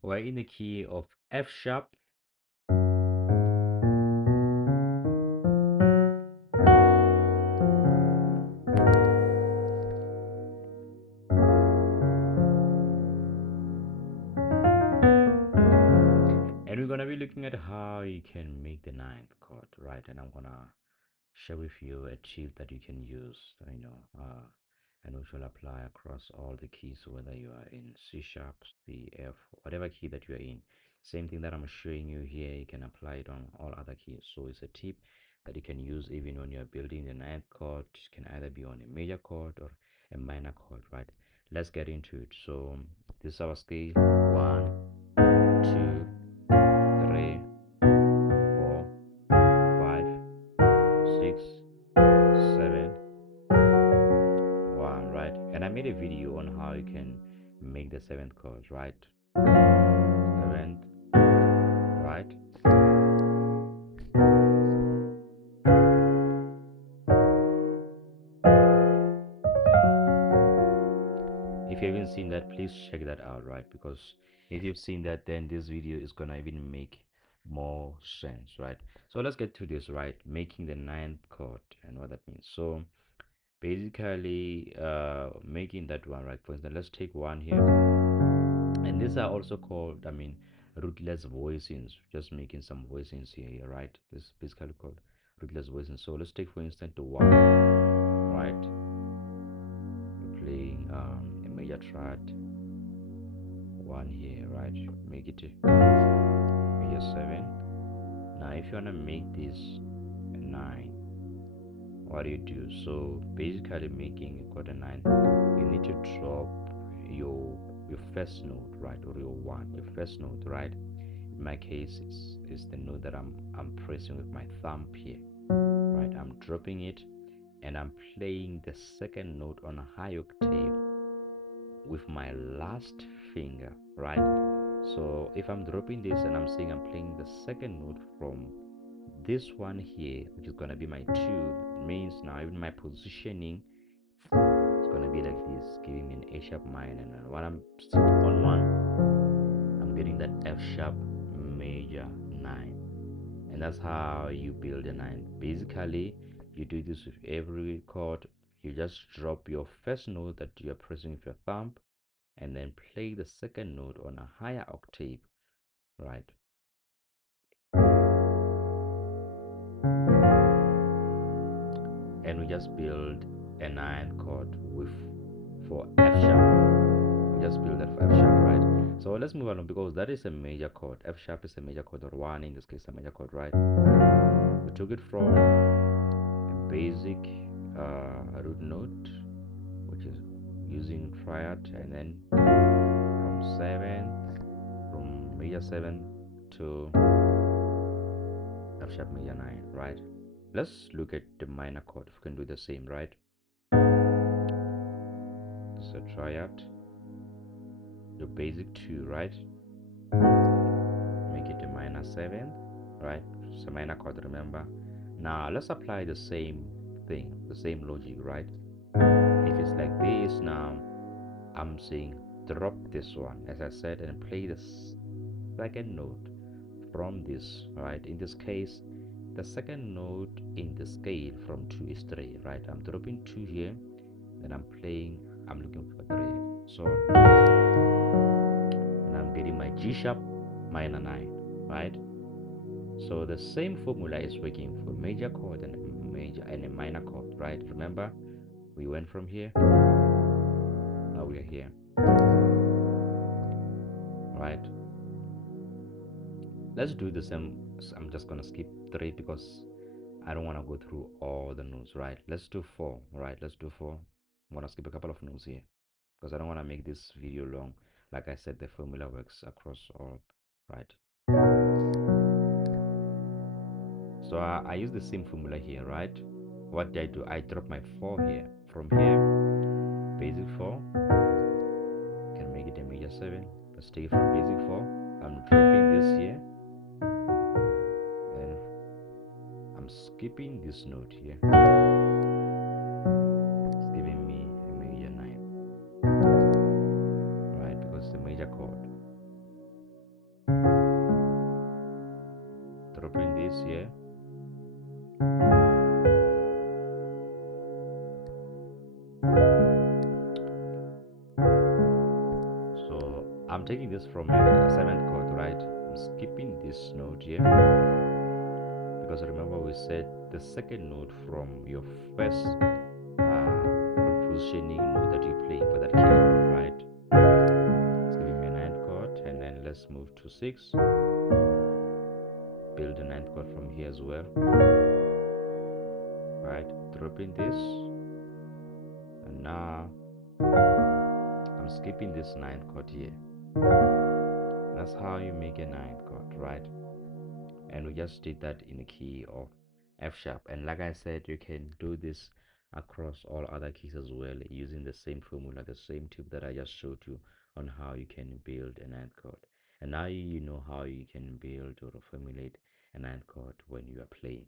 We're in the key of F sharp, and we're gonna be looking at how you can make the ninth chord, right? And I'm gonna share with you a tip that you can use, and which will apply across all the keys, whether you are in C sharp, C, F, whatever key that you are in. Same thing that I'm showing you here, you can apply it on all other keys. So it's a tip that you can use even when you're building the ninth chord. It can either be on a major chord or a minor chord, right? Let's get into it. So this is our scale: 1, 2, 3, 4, 5, 6, 7, 1, right? And I made a video on how you can make the seventh chord, right? Seventh, right? If you haven't seen that, please check that out, right? Because if you've seen that, then this video is gonna even make more sense, right? So let's get to this, right? Making the ninth chord and what that means. So basically, making that one, right? For instance, let's take one here, and these are also called, rootless voicings. Just making some voicings here, right? This is basically called rootless voicings. So let's take, for instance, the one, right? We're playing a major triad one here, right? Make it a major seven. Now, if you wanna make this a nine, what do you do? So basically, making a quarter nine, you need to drop your first note, right, or your one, your first note, right? In my case, it's the note that I'm pressing with my thumb here, right? I'm dropping it, and I'm playing the second note on a high octave with my last finger, right? So if I'm dropping this and I'm saying I'm playing the second note from this one here, which is gonna be my two, it means now even my positioning is gonna be like this, giving me an A sharp minor. And when I'm still on one, I'm getting that F sharp major nine. And that's how you build a nine. Basically, you do this with every chord. You just drop your first note that you're pressing with your thumb and then play the second note on a higher octave, right? And we just build a ninth chord with for F sharp. We just build that for F sharp, right? So let's move on because that is a major chord. F sharp is a major chord, or one in this case, a major chord, right? We took it from a basic root note, which is using triad, and then from seven, from major seven to F sharp major nine, right? Let's look at the minor chord. If we can do the same, right? This is a triad, the basic two, right? Make it a minor seven, right? It's a minor chord, remember. Now let's apply the same thing, the same logic, right? If it's like this, now I'm saying drop this one, as I said, and play the second note from this, right? In this case, the second note in the scale from 2 is 3, right? I'm dropping 2 here, then I'm playing, I'm looking for 3. So, and I'm getting my G sharp minor 9, right? So the same formula is working for major chord and a minor chord, right? Remember, we went from here, now we are here, right? Let's do the same. I'm just gonna skip 3 because I don't want to go through all the notes, right? Let's do 4, right? Let's do 4. I'm gonna skip a couple of notes here because I don't want to make this video long. Like I said, the formula works across all, right? So I use the same formula here, right? What did I do? I drop my 4 here. From here, basic 4, can make it a major 7. Let's take it from basic 4. I'm dropping this here, and I'm skipping this note here. It's giving me a major 9, right? Because it's a major chord. this here. So I'm taking this from a seventh chord, right? I'm skipping this note here because remember we said the second note from your first chord positioning note that you're playing for that key, right? It's giving me a ninth chord, and then let's move to six. Build the ninth chord from here as well, right? Dropping this, and now I'm skipping this ninth chord here. That's how you make a ninth chord, right? And we just did that in the key of F sharp. And like I said, you can do this across all other keys as well using the same formula, the same tip that I just showed you on how you can build a ninth chord. And now you know how you can build or formulate a ninth chord when you are playing.